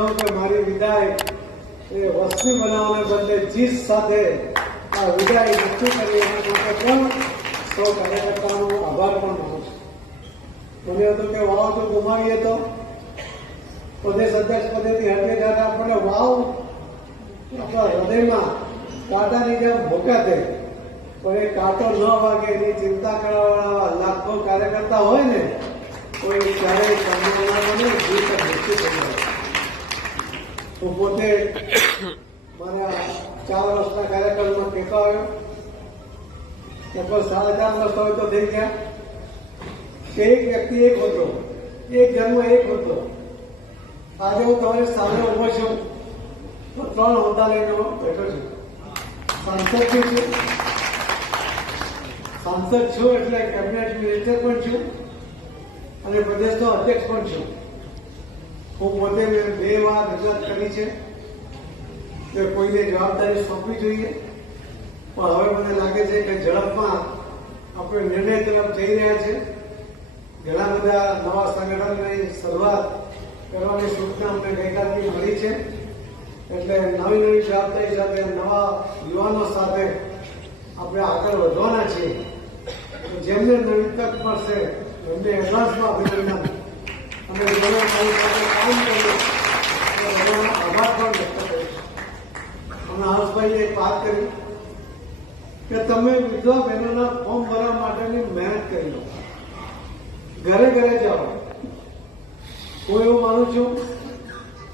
કહું કે મારી વિદાય એ વસ્તુ બનાવવાને બદલે ચીજ સાથે આ વિદાય નક્કી કરી એના માટે પણ સૌ કાર્યકર્તાનો આભાર પણ માનું છું. મને હતું કે વાવ તો ગુમાવીએ તો પ્રદેશ અધ્યક્ષ પદેથી હટે ત્યારે આપણને વાવ આપણા હૃદયમાં કાંટાની જેમ ભોકાતે પણ એ કાંટો ન વાગે એની ચિંતા કરવાવાળા લાખો કાર્યકર્તા હોય ને કોઈ ક્યારેય સંભાવનાને જીત નિશ્ચિત થઈ જાય. હું પોતે મારા 4 વર્ષના કાર્યક્રમમાં કહેતો આવ્યો લગભગ 4.5 વર્ષ હવે તો થઈ ગયા કે એક વ્યક્તિ એક હોતો, એક જન્મ એક હોતો. આજે હું તમારી સામે ઉભો છું તો 3 હોદ્દા લઈને બેઠો છું. સાંસદ છું એટલે કેબિનેટ મિનિસ્ટર પણ છું અને પ્રદેશનો અધ્યક્ષ પણ છું. હું પોતે 2 વાર રજૂઆત કરી છે કે કોઈને જવાબદારી સોંપવી જોઈએ, પણ હવે મને લાગે છે કે ઝડપમાં આપણે નિર્ણય તરફ જઈ રહ્યા છે. ઘણા બધા નવા સંગઠનની શરૂઆત કરવાની સૂચના અમને ગઈકાલથી મળી છે. એટલે નવી જવાબદારી સાથે નવા યુવાનો સાથે આપણે આગળ વધવાના છીએ. જેમને નવી તક મળશે એમને એડવાન્સમાં અભિનંદન અને જેને મારી સાથે કામ કર્યું એનો આભાર પણ વ્યક્ત કરીશ. અને હર્ષભાઈએ એક વાત કરી કે તમે વિધવા બહેનોના ફોર્મ ભરવા માટેની મહેનત કરી લો, ઘરે ઘરે જાઓ. હું એવું માનું છું